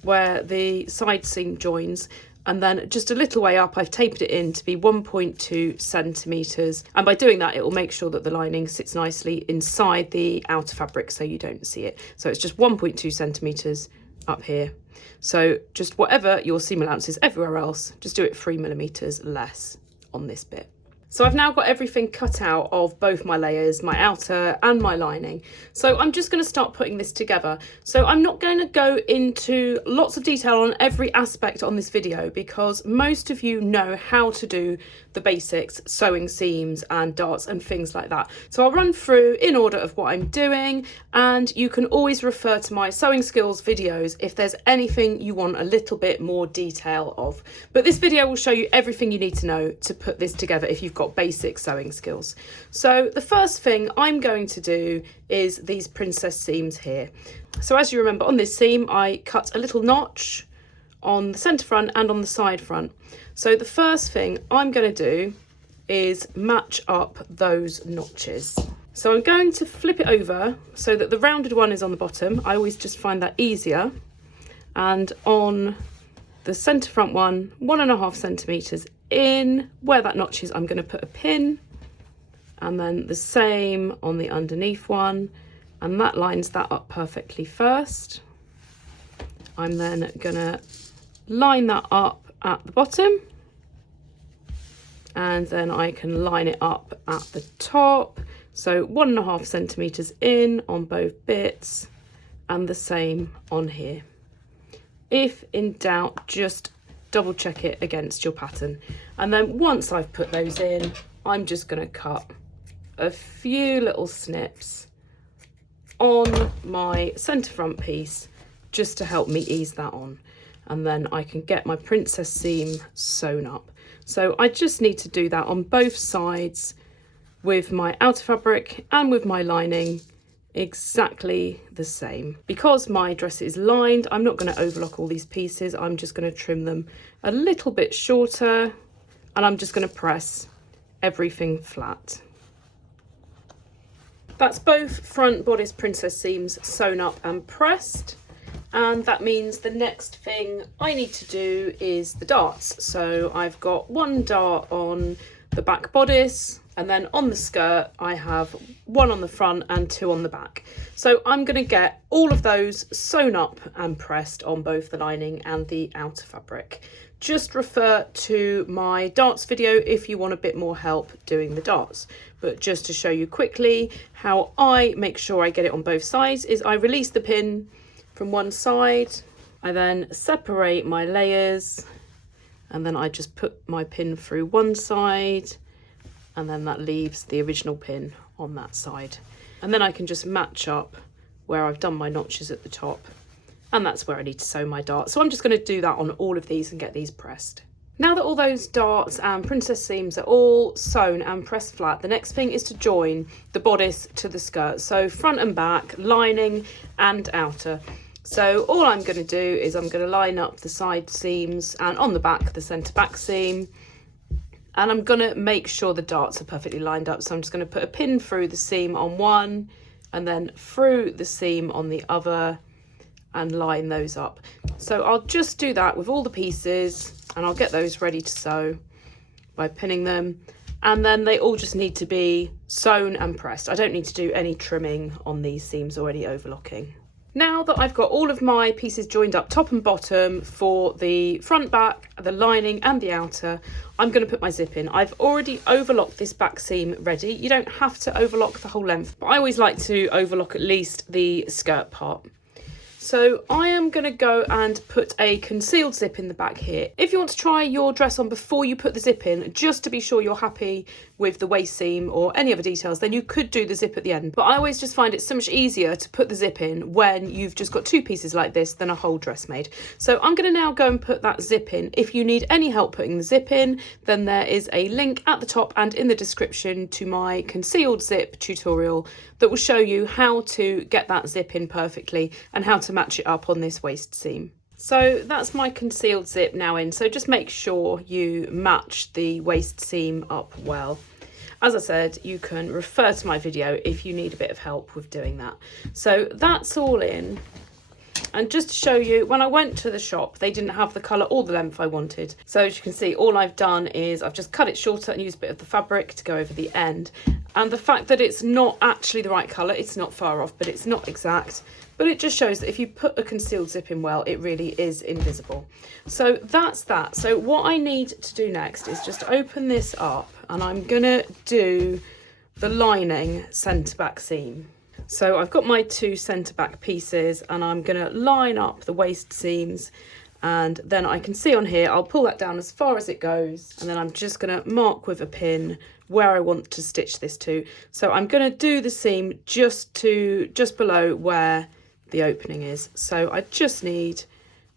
where the side seam joins, and then just a little way up I've tapered it in to be 1.2 centimetres, and by doing that it will make sure that the lining sits nicely inside the outer fabric so you don't see it. So it's just 1.2 centimetres up here. So just whatever your seam allowance is everywhere else, just do it 3mm less on this bit. So I've now got everything cut out of both my layers, my outer and my lining. So I'm just going to start putting this together. So I'm not going to go into lots of detail on every aspect on this video because most of you know how to do the basics, sewing seams and darts and things like that. So I'll run through in order of what I'm doing, and you can always refer to my sewing skills videos if there's anything you want a little bit more detail of. But this video will show you everything you need to know to put this together if you've got basic sewing skills. So the first thing I'm going to do is these princess seams here. So as you remember, on this seam I cut a little notch on the centre front and on the side front. So the first thing I'm going to do is match up those notches. So I'm going to flip it over so that the rounded one is on the bottom. I always just find that easier. And on the centre front one, 1.5 centimetres in where that notch is, I'm going to put a pin, and then the same on the underneath one, and that lines that up perfectly first. I'm then going to line that up at the bottom, and then I can line it up at the top. So 1.5 centimetres in on both bits, and the same on here. If in doubt, just double check it against your pattern. And then once I've put those in, I'm just going to cut a few little snips on my centre front piece just to help me ease that on. And then I can get my princess seam sewn up. So I just need to do that on both sides with my outer fabric and with my lining exactly the same. Because my dress is lined, I'm not going to overlock all these pieces. I'm just going to trim them a little bit shorter, and I'm just going to press everything flat. That's both front bodice princess seams sewn up and pressed. And that means the next thing I need to do is the darts. So I've got 1 dart on the back bodice, and then on the skirt I have 1 on the front and 2 on the back. So I'm going to get all of those sewn up and pressed on both the lining and the outer fabric. Just refer to my darts video if you want a bit more help doing the darts. But just to show you quickly how I make sure I get it on both sides is I release the pin from one side, I then separate my layers, and then I just put my pin through one side, and then that leaves the original pin on that side. And then I can just match up where I've done my notches at the top, and that's where I need to sew my dart. So I'm just going to do that on all of these and get these pressed. Now that all those darts and princess seams are all sewn and pressed flat, the next thing is to join the bodice to the skirt. So front and back, lining and outer. So all I'm going to do is I'm going to line up the side seams, and on the back the centre back seam, and I'm going to make sure the darts are perfectly lined up. So I'm just going to put a pin through the seam on one and then through the seam on the other and line those up. So I'll just do that with all the pieces, and I'll get those ready to sew by pinning them, and then they all just need to be sewn and pressed. I don't need to do any trimming on these seams or any overlocking. Now that I've got all of my pieces joined up top and bottom for the front, back, the lining and the outer, I'm going to put my zip in. I've already overlocked this back seam ready. You don't have to overlock the whole length, but I always like to overlock at least the skirt part. So I am going to go and put a concealed zip in the back here. If you want to try your dress on before you put the zip in, just to be sure you're happy with the waist seam or any other details, then you could do the zip at the end. But I always just find it so much easier to put the zip in when you've just got two pieces like this than a whole dress made. So I'm going to now go and put that zip in. If you need any help putting the zip in, then there is a link at the top and in the description to my concealed zip tutorial that will show you how to get that zip in perfectly and how to match it up on this waist seam. So that's my concealed zip now in, so just make sure you match the waist seam up well. As I said, you can refer to my video if you need a bit of help with doing that. So that's all in. And just to show you, when I went to the shop, they didn't have the colour or the length I wanted. So as you can see, all I've done is I've just cut it shorter and used a bit of the fabric to go over the end. And the fact that it's not actually the right colour, it's not far off, but it's not exact. But it just shows that if you put a concealed zip in well, it really is invisible. So that's that. So what I need to do next is just open this up, and I'm gonna do the lining centre back seam. So I've got my two centre back pieces and I'm going to line up the waist seams, and then I can see on here, I'll pull that down as far as it goes, and then I'm just going to mark with a pin where I want to stitch this to. So I'm going to do the seam just below where the opening is. So I just need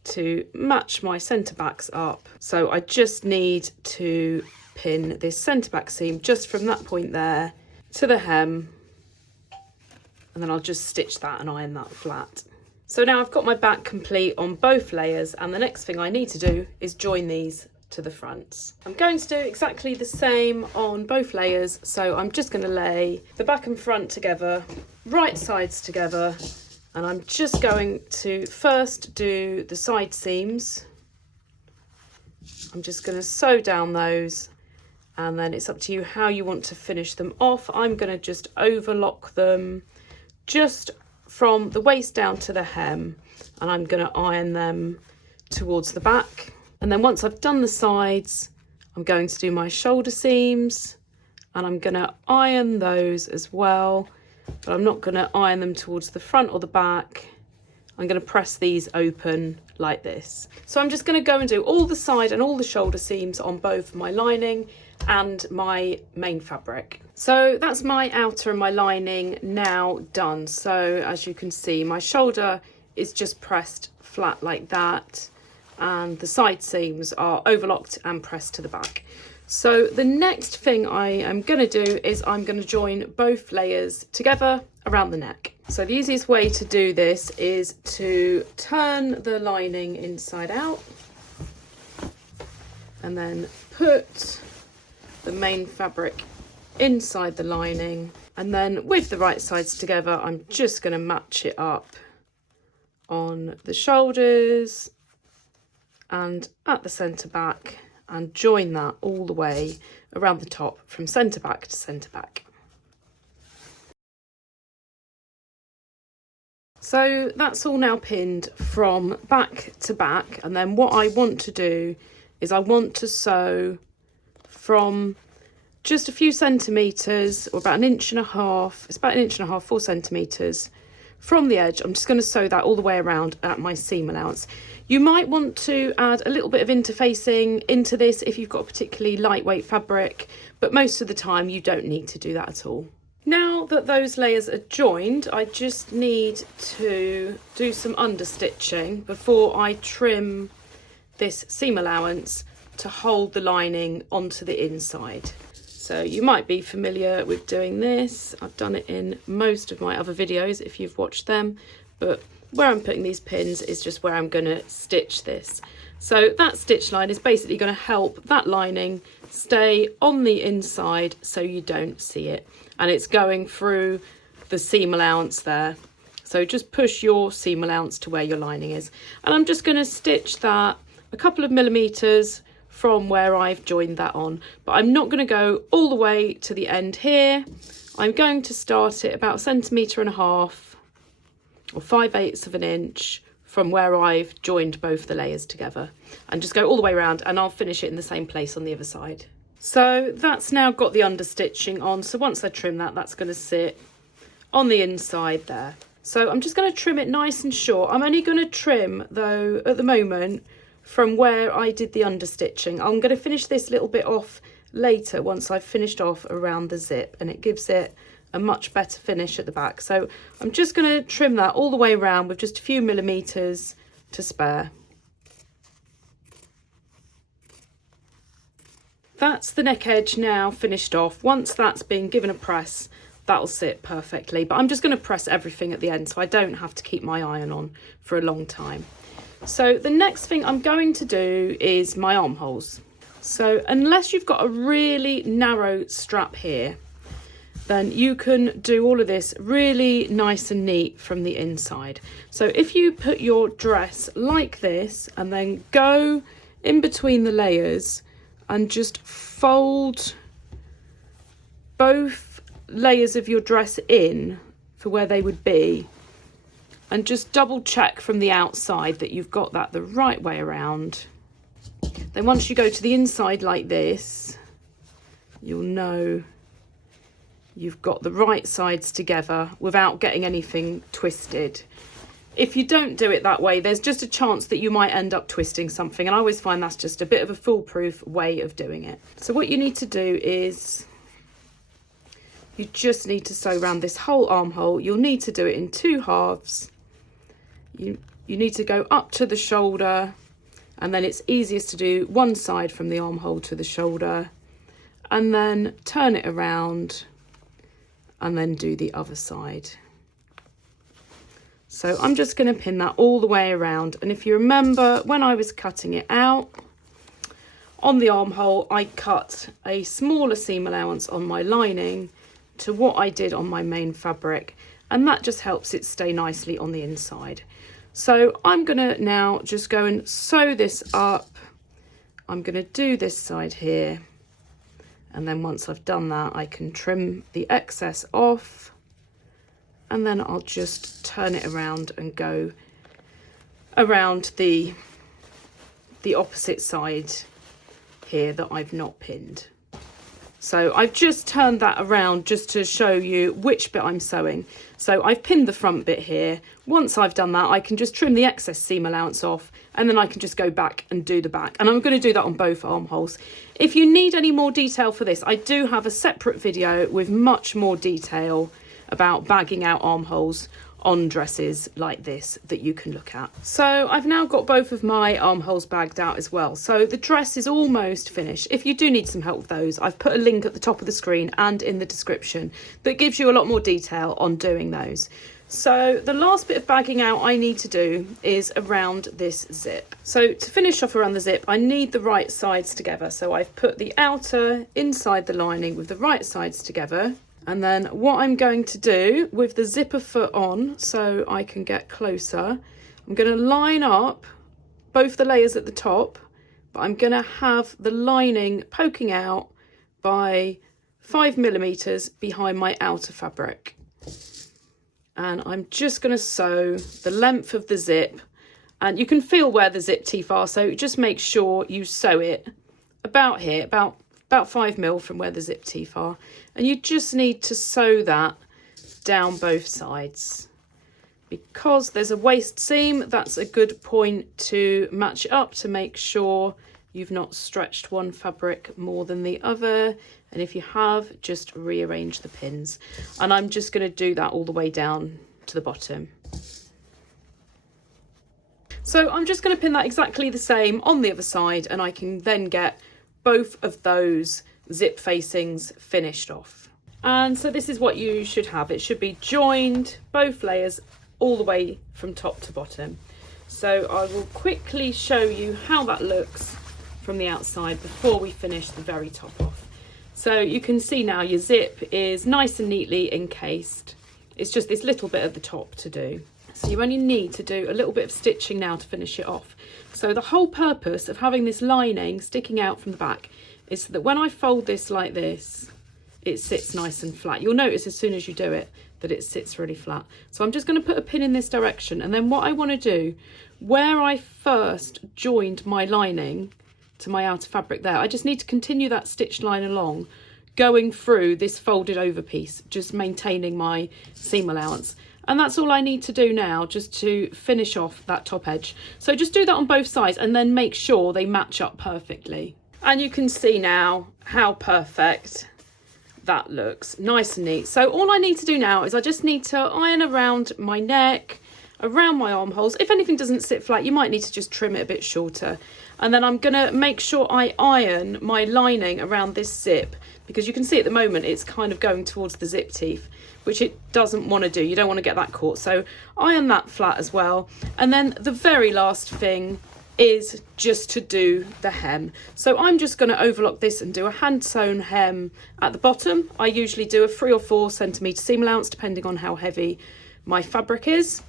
to match my centre backs up. So I just need to pin this centre back seam just from that point there to the hem. And then I'll just stitch that and iron that flat. So now I've got my back complete on both layers, and the next thing I need to do is join these to the fronts. I'm going to do exactly the same on both layers, so I'm just going to lay the back and front together, right sides together, and I'm just going to first do the side seams. I'm just going to sew down those, and then it's up to you how you want to finish them off. I'm going to just overlock them just from the waist down to the hem, and I'm going to iron them towards the back. And then once I've done the sides, I'm going to do my shoulder seams, and I'm going to iron those as well, but I'm not going to iron them towards the front or the back. I'm going to press these open like this. So I'm just going to go and do all the side and all the shoulder seams on both my lining and my main fabric. So that's my outer and my lining now done. So as you can see, my shoulder is just pressed flat like that, and the side seams are overlocked and pressed to the back. So the next thing I am going to do is I'm going to join both layers together around the neck. So the easiest way to do this is to turn the lining inside out and then put the main fabric inside the lining, and then with the right sides together, I'm just going to match it up on the shoulders and at the centre back, and join that all the way around the top from centre back to centre back. So that's all now pinned from back to back, and then what I want to do is I want to sew from just a few centimetres, or about 1.5 inches, it's about 1.5 inches, 4 centimetres from the edge. I'm just going to sew that all the way around at my seam allowance. You might want to add a little bit of interfacing into this if you've got a particularly lightweight fabric, but most of the time you don't need to do that at all. Now that those layers are joined, I just need to do some understitching before I trim this seam allowance to hold the lining onto the inside. So you might be familiar with doing this. I've done it in most of my other videos if you've watched them, but where I'm putting these pins is just where I'm going to stitch this. So that stitch line is basically going to help that lining stay on the inside so you don't see it, and it's going through the seam allowance there. So just push your seam allowance to where your lining is, and I'm just going to stitch that a couple of millimetres from where I've joined that on, but I'm not going to go all the way to the end here. I'm going to start it about 1.5 centimetres or 5/8 of an inch from where I've joined both the layers together, and just go all the way around, and I'll finish it in the same place on the other side. So that's now got the understitching on, so once I trim that, that's going to sit on the inside there. So I'm just going to trim it nice and short. I'm only going to trim though at the moment from where I did the understitching. I'm going to finish this little bit off later once I've finished off around the zip, and it gives it a much better finish at the back. So I'm just going to trim that all the way around with just a few millimeters to spare. That's the neck edge now finished off. Once that's been given a press, that'll sit perfectly, but I'm just going to press everything at the end so I don't have to keep my iron on for a long time. So the next thing I'm going to do is my armholes. So unless you've got a really narrow strap here, then you can do all of this really nice and neat from the inside. So if you put your dress like this and then go in between the layers and just fold both layers of your dress in for where they would be, and just double check from the outside that you've got that the right way around. Then once you go to the inside like this, you'll know you've got the right sides together without getting anything twisted. If you don't do it that way, there's just a chance that you might end up twisting something, and I always find that's just a bit of a foolproof way of doing it. So what you need to do is you just need to sew around this whole armhole. You'll need to do it in 2 halves. You need to go up to the shoulder, and then it's easiest to do one side from the armhole to the shoulder, and then turn it around and then do the other side. So I'm just going to pin that all the way around. And if you remember, when I was cutting it out on the armhole, I cut a smaller seam allowance on my lining to what I did on my main fabric, and that just helps it stay nicely on the inside. So I'm going to now just go and sew this up. I'm going to do this side here, and then once I've done that, I can trim the excess off, and then I'll just turn it around and go around the opposite side here that I've not pinned. So I've just turned that around just to show you which bit I'm sewing. So I've pinned the front bit here. Once I've done that, I can just trim the excess seam allowance off, and then I can just go back and do the back. And I'm going to do that on both armholes. If you need any more detail for this, I do have a separate video with much more detail about bagging out armholes on dresses like this that you can look at. So I've now got both of my armholes bagged out as well. So the dress is almost finished. If you do need some help with those, I've put a link at the top of the screen and in the description that gives you a lot more detail on doing those. So the last bit of bagging out I need to do is around this zip. So to finish off around the zip, I need the right sides together. So I've put the outer inside the lining with the right sides together. And then what I'm going to do with the zipper foot on, so I can get closer, I'm going to line up both the layers at the top, but I'm going to have the lining poking out by 5mm behind my outer fabric. And I'm just going to sew the length of the zip, and you can feel where the zip teeth are, so just make sure you sew it about here, about 5mm from where the zip teeth are, and you just need to sew that down both sides. Because there's a waist seam, that's a good point to match it up to make sure you've not stretched one fabric more than the other, and if you have, just rearrange the pins. And I'm just going to do that all the way down to the bottom. So I'm just going to pin that exactly the same on the other side, and I can then get both of those zip facings finished off. And so this is what you should have. It should be joined, both layers, all the way from top to bottom. So I will quickly show you how that looks from the outside before we finish the very top off. So you can see now your zip is nice and neatly encased. It's just this little bit at the top to do. So you only need to do a little bit of stitching now to finish it off. So the whole purpose of having this lining sticking out from the back is so that when I fold this like this, it sits nice and flat. You'll notice as soon as you do it that it sits really flat. So I'm just going to put a pin in this direction, and then what I want to do, where I first joined my lining to my outer fabric there, I just need to continue that stitched line along, going through this folded over piece, just maintaining my seam allowance. And that's all I need to do now, just to finish off that top edge. So just do that on both sides and then make sure they match up perfectly. And you can see now how perfect that looks, nice and neat. So all I need to do now is I just need to iron around my neck, around my armholes. If anything doesn't sit flat, you might need to just trim it a bit shorter. And then I'm gonna make sure I iron my lining around this zip, because you can see at the moment it's kind of going towards the zip teeth, which it doesn't want to do. You don't want to get that caught. So iron that flat as well. And then the very last thing is just to do the hem. So I'm just going to overlock this and do a hand sewn hem at the bottom. I usually do a 3 or 4 centimetre seam allowance depending on how heavy my fabric is.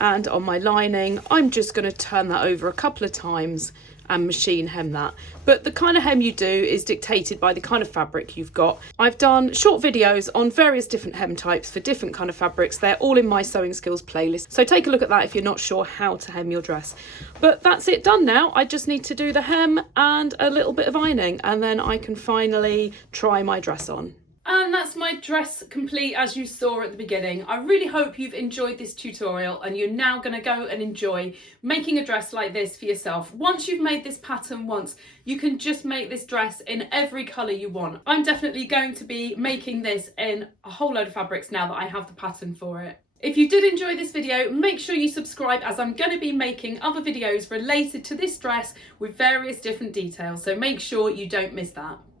And on my lining, I'm just going to turn that over a couple of times and machine hem that. But the kind of hem you do is dictated by the kind of fabric you've got. I've done short videos on various different hem types for different kind of fabrics. They're all in my sewing skills playlist, so take a look at that if you're not sure how to hem your dress. But that's it done now. I just need to do the hem and a little bit of ironing, and then I can finally try my dress on. And that's my dress complete, as you saw at the beginning. I really hope you've enjoyed this tutorial and you're now going to go and enjoy making a dress like this for yourself. Once you've made this pattern once, you can just make this dress in every colour you want. I'm definitely going to be making this in a whole load of fabrics now that I have the pattern for it. If you did enjoy this video, make sure you subscribe, as I'm going to be making other videos related to this dress with various different details, so make sure you don't miss that.